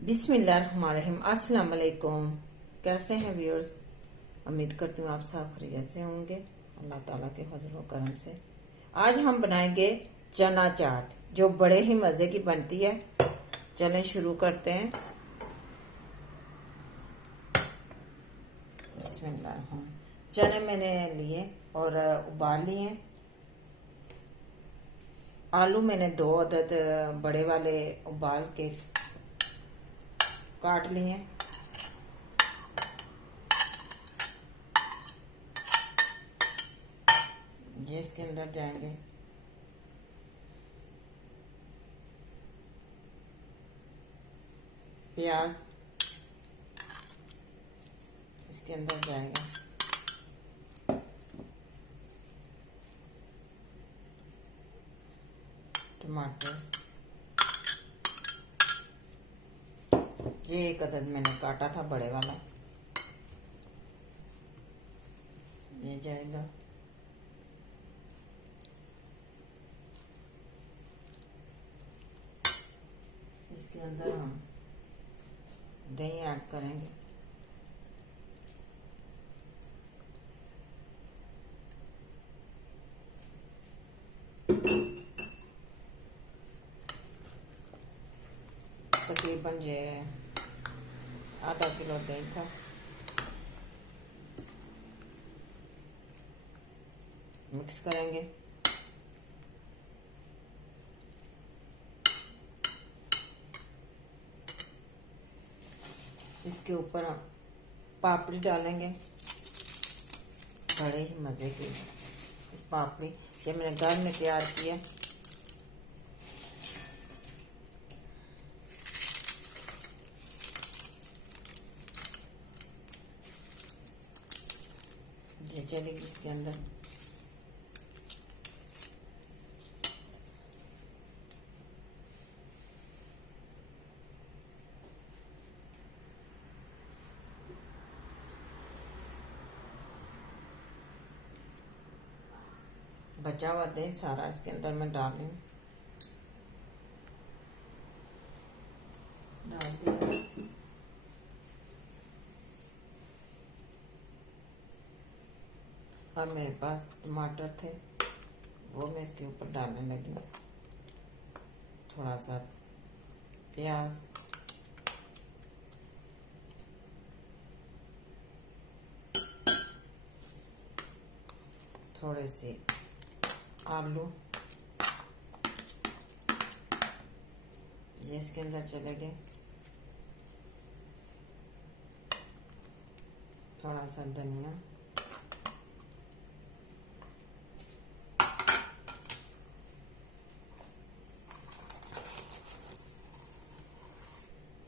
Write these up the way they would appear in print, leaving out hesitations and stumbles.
बिस्मिल्लाहिर्रहमानिर्रहीम। अस्सलाम वालेकुम। कैसे हैं व्यूअर्स? उम्मीद करती हूँ आप सब खैरियत से होंगे अल्लाह ताला के फजल व करम से। आज हम बनाएंगे चना चाट जो बड़े ही मज़े की बनती है। चलें शुरू करते हैं। बिस्मिल्लाह। चने मैंने लिए और उबाल लिए। आलू मैंने 2 अदद बड़े वाले उबाल के काट लिए। ये इसके अंदर जाएंगे प्याज, इसके अंदर जाएगा टमाटर। ये 1 अदद मैंने काटा था बड़े वाला, ये जाएगा। इसके अंदर हम दही ऐड करेंगे। तकरीबन ये आधा किलो दही था। मिक्स करेंगे। इसके ऊपर हम पापड़ी डालेंगे, बड़े ही मज़े की पापड़ी। ये मैंने घर में तैयार किया। ये चलेगी इसके अंदर। बचा हुआ दही सारा इसके अंदर मैं डाल रही हूँ। डाल दिया। और मेरे पास टमाटर थे वो मैं इसके ऊपर डालने लगी। थोड़ा सा प्याज, थोड़े से आलू, ये इसके अंदर चले गए। थोड़ा सा धनिया,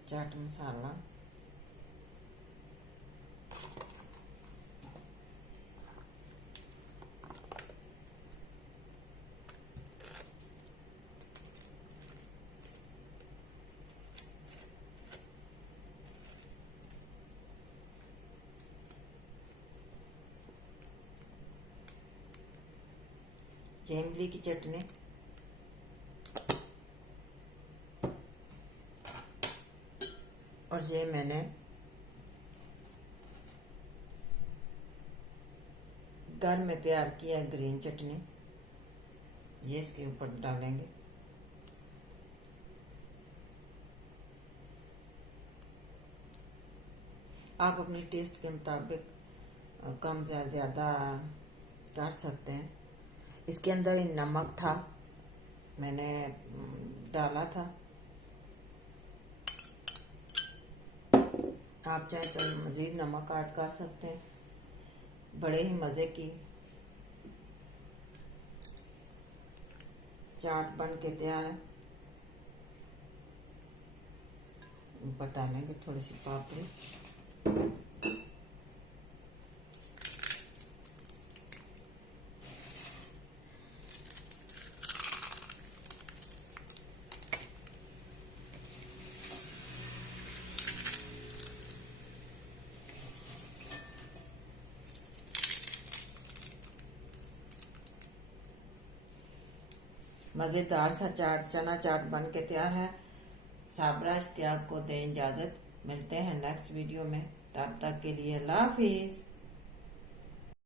चाट मसाला, ये इमली की चटनी, और ये मैंने घर में तैयार किया है ग्रीन चटनी, ये इसके ऊपर डालेंगे। आप अपने टेस्ट के मुताबिक कम या ज़्यादा कर सकते हैं। इसके अंदर ही नमक था, मैंने डाला था। आप चाहे तो मज़ीद नमक ऐड कर सकते हैं। बड़े ही मज़े की चाट बन के तैयार है। ऊपर डालेंगे थोड़ी सी पापड़ी। मज़ेदार सा चाट, चना चाट बन के तैयार है। साबरा इश्तियाक को दें इजाज़त। मिलते हैं नेक्स्ट वीडियो में, तब तक के लिए अल्लाह हाफिज़।